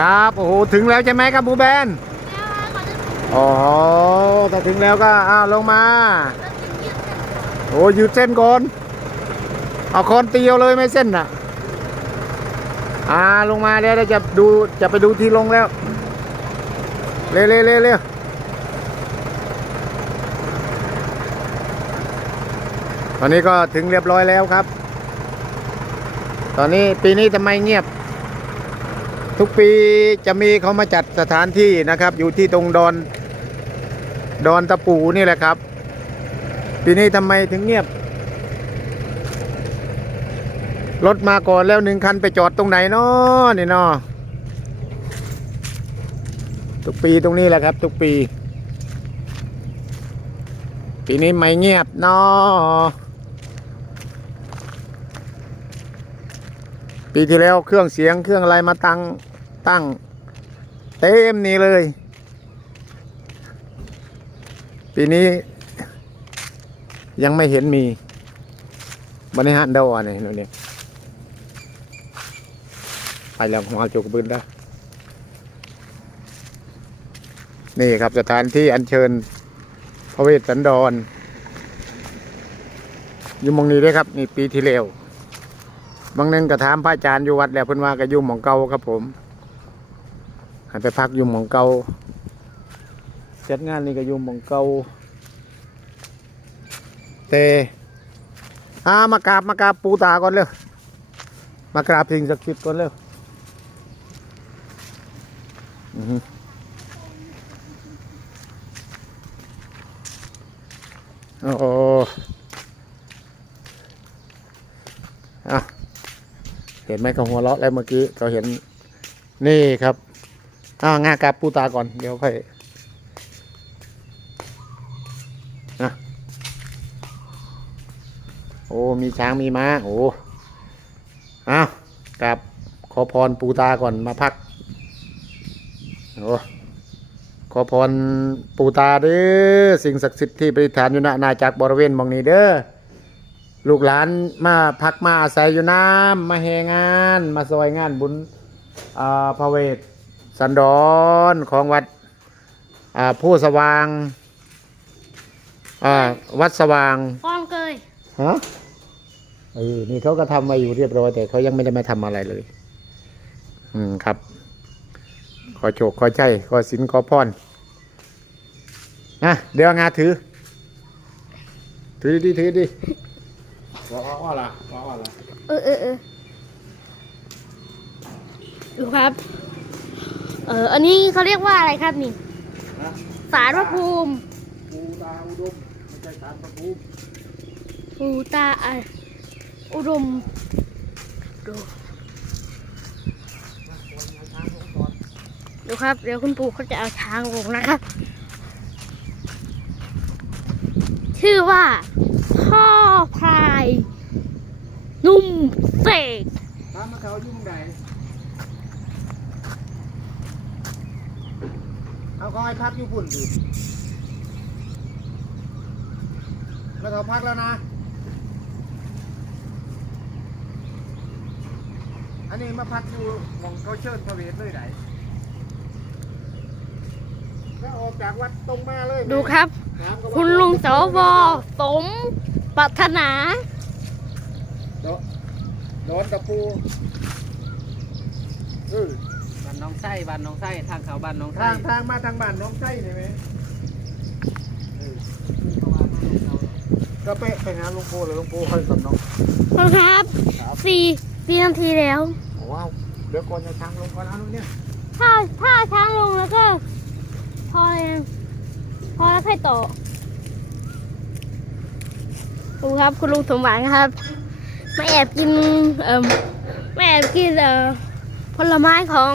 ครับ โอ้โหถึงแล้วใช่ไหมครับบูแบนอโอแต่ถึงแล้วก็ อ้าวลงมาโอ้ยืดเส้นก่อนเอาคอนเตียวเลยไม่เส้นอ่ะอ่าลงมาแล้วจะดูจะไปดูที่ลงแล้วเร็วเร็วเร็วตอนนี้ก็ถึงเรียบร้อยแล้วครับ ตอนนี้ปีนี้ทำไมเงียบทุกปีจะมีเขามาจัดสถานที่นะครับอยู่ที่ตรงดอนดอนตะปูนี่แหละครับ ปีนี้ทำไมถึงเงียบรถมาก่อนแล้วหนึ่งคันไปจอดตรงไหนนาะนี่นาะทุกปีตรงนี้แหละครับทุกปี ปีนี้ไม่เงียบนาะปีที่แล้วเครื่องเสียงเครื่องอะไรมาตังตั้งเต็มนี่เลย ปีนี้ยังไม่เห็นมีบริหารดาอะนี่นี่ไปแล้วหัวจุกบืนได้นี่ครับสถานที่อัญเชิญ พระเวสสันดรอยู่มองนี้ด้วยครับนี่ปีที่แล้วบางนึงก็ถามพระอาจารย์อยู่วัดแล้วเพิ่นว่าก็ยุ่มองเก่าครับผมให้ไปพักอยู่มองเกาจัดงานนี่ก็อยู่มองเกา เตอามากราบมากราบปูตาก่อนเร็วมากราบสิ่งศักดิ์สิทธิ์ก่อนเร็วโอ้โหอเห็นไหมเขาหัวเราะแล้วเมื่อกี้เขาเห็นนี่ครับอางากาปูตาก่อน เดี๋ยวไปนะโอ้มีช้างมีม้าโอ้อ้ากับขอพรปูตาก่อนมาพักโอ้ขอพรปูตาเด้อสิ่งศักดิ์สิทธิ์ที่ประิฐานอยู่ณนาจากบริเวณมองนี้เด้อลูกหลานมาพักมาอาศัยอยู่น้ำมาแหงานมาซอยงานบุญอพระเวทสันดอนของวัดผู้สว่างวัดสว่างก้องเกยฮะเออนี่เขาก็ทำมาอยู่เรียบร้อยแต่เขายังไม่ได้มาทำอะไรเลย อืมครับ ขอโชค ขอใจขอสินขอพรนะเดี๋ยวงาถือ ถือดิถือดิว่าว่าล่ะว่าวละเออเออเออดูครับเอออันนี้เขาเรียกว่าอะไรครับนี่สารพระภูมิปูตาอุดมไม่ใช่สารพระภูมิปูตาออุดมดูวดูครับเดี๋ยวคุณปู่เขาจะเอาช้างลงนะครับ ชื่อว่าพ่อพลายนุ่มเสกตามมาเขายุ่งใดเอาก็ให้พักอยู่พุ่นดิแล้วเขาพักแล้วนะ อันนี้มาพักอยู่ของเขาเชิญพระเวทเลยไหน ถ้าออกจากวัดตรงมาเลย ดูครับ คุณลุงสวสมปราถนาโดนตะปูอือน้องไส้บ้านน้องไส้ทางเขาบ้านน้องไส้ทางทางมาทางบ้านน้องไส้ใช่ไหมก็ไปไปหาลุงปูเลยลุงปูค่อยสับน้องครับสี่สี่นาทีแล้วว้าวเดี๋ยวก่อนจะช้างลงก่อนนะลูกเนี่ยถ้าถ้าช้างลงแล้วก็พอเลยพอแล้วค่อยต่อุูครับคุณลุงสมหวังครับมาแอบกินเอ่อมาแอบกินเอ่อผลไม้ของ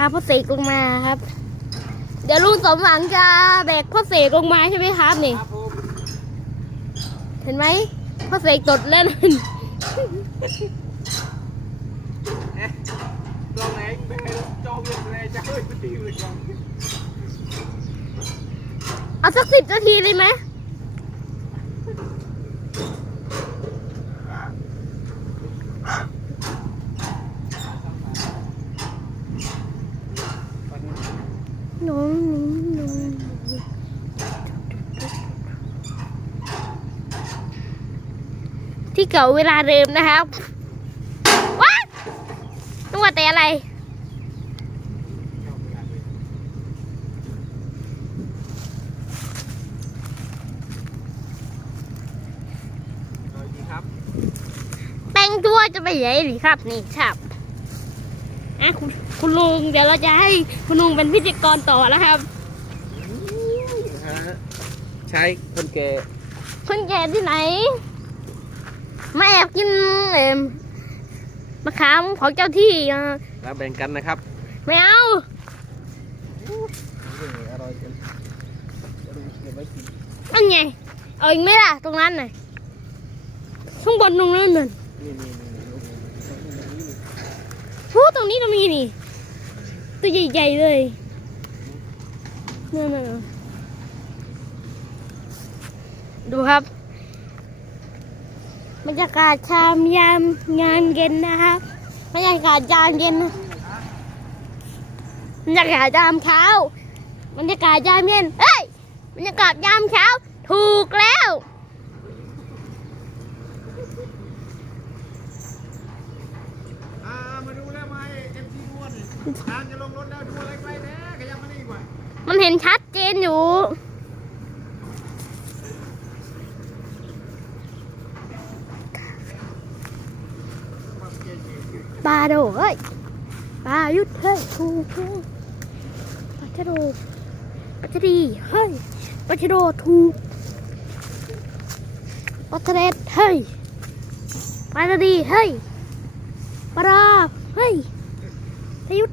พาพ่อเสกลงมาครับ เดี๋ยวลุงสมหวังจะแบกพ่อเสกลงมาใช่ไหมครับนี่เห็นไหมพ่อเสกตดเล่นเเอาสักสิบนาทีเลยไหมเก่าเวลาเดิมนะครับว้านึกว่าแต่อะไรแป้งตัวจะไปให่หรือครับ นี่ครับอ่ะคุณคุณลุงเดี๋ยวเราจะให้คุณลุงเป็นพิธีกรต่อแล้วครับ ใช้คนแก่ คนแก่ที่ไหนมาแอบกินเอ็มมะขามของเจ้าที่ แล้วแบ่งกันนะครับ ไม่เอาอ่ังนไง เอาอีกไหมล่ะตรงนั้นไ่ะข้างบนตรงนั้นน่นี่นนีพูตรงนี้ก็มีนี่ ตัวใหญ่ๆเลยนั่นน่นดูครับบรรยากาศชามยามงานเย็นนะคะบรรยากาศยามเย็นบรรยากาศยามเช้าบรรยากาศยามเย็นเฮ้ยบรรยากาศยามเช้า ถูกแล้ว มันเห็นชัดเจนอยู่โดเฮ้ยปลายุดเฮ้ยทูทูปลาชะโดปลาชะดีเฮ้ยปลาชะโดทูปลาทะเลเฮ้ยปลาชะดีเฮ้ยปลาดาเฮ้ยปลายุด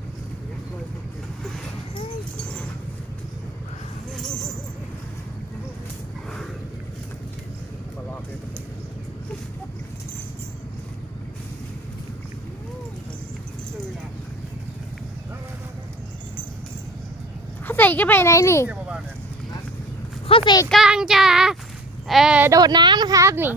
ส่ก็ไปไหนนี่ขาเส่กลางจะเอ่อโดดน้ำนะครับนี่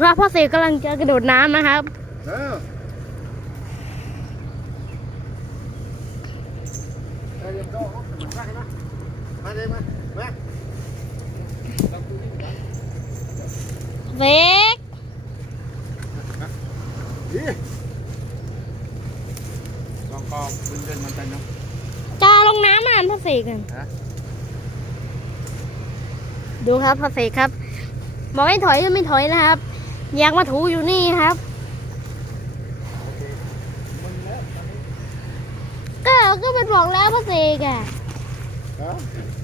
ครับพ่อเสกกำลังจะกระโดดน้ำนะครับเ้ก็ก็้นเดินมันเปเนาะจอลงน้ำอานภาษกันดูครับภาษครับบอกให้ถอยก็ไม่ถอยนะครับ ยางมาถูอยู่นี่ครับเก็ก็มันบอกแล้วพระเกษนฮะ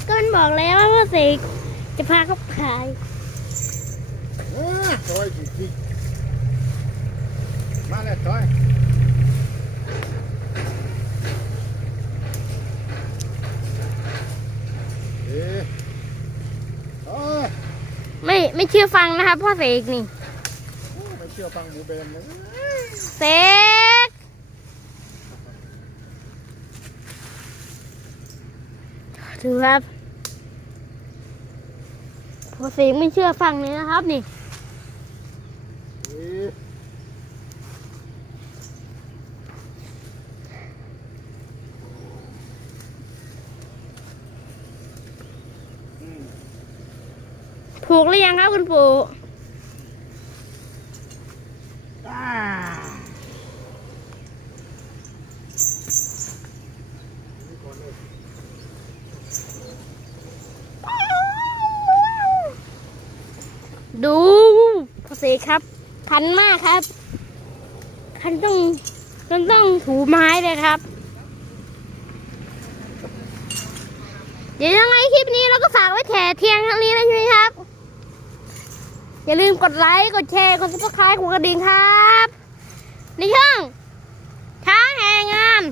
ก็มันบอกแล้วว่าพเศษจะพาเขาไปเอออยมาแล้วจ้อยไม่ ไม่เชื่อฟังนะครับ พ่อเสกนี่ ไม่เชื่อฟัง หมูเบนเสกดูครับ พ่อเสกไม่เชื่อฟังนี่นะครับนี่ผูกหรือยังครับคุณปู่ดูพอษสครับ คันมากครับ คันต้อง ต้องต้องถูไม้เลยครับ เดี๋ยวยังไงคลิปนี้เราก็ฝากไว้แถเทียงท้งนี้นะอย่าลืมกดไลค์ กดแชร์ กดซับสไครต์กดกระดิ่งครับ ในช่องท้างแห่งงาน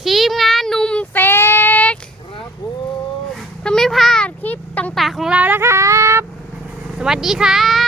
ทีมงานหนุ่มเซกครับผมถ้าไม่พลาดคลิปต่างๆของเรานะครับ สวัสดีครับ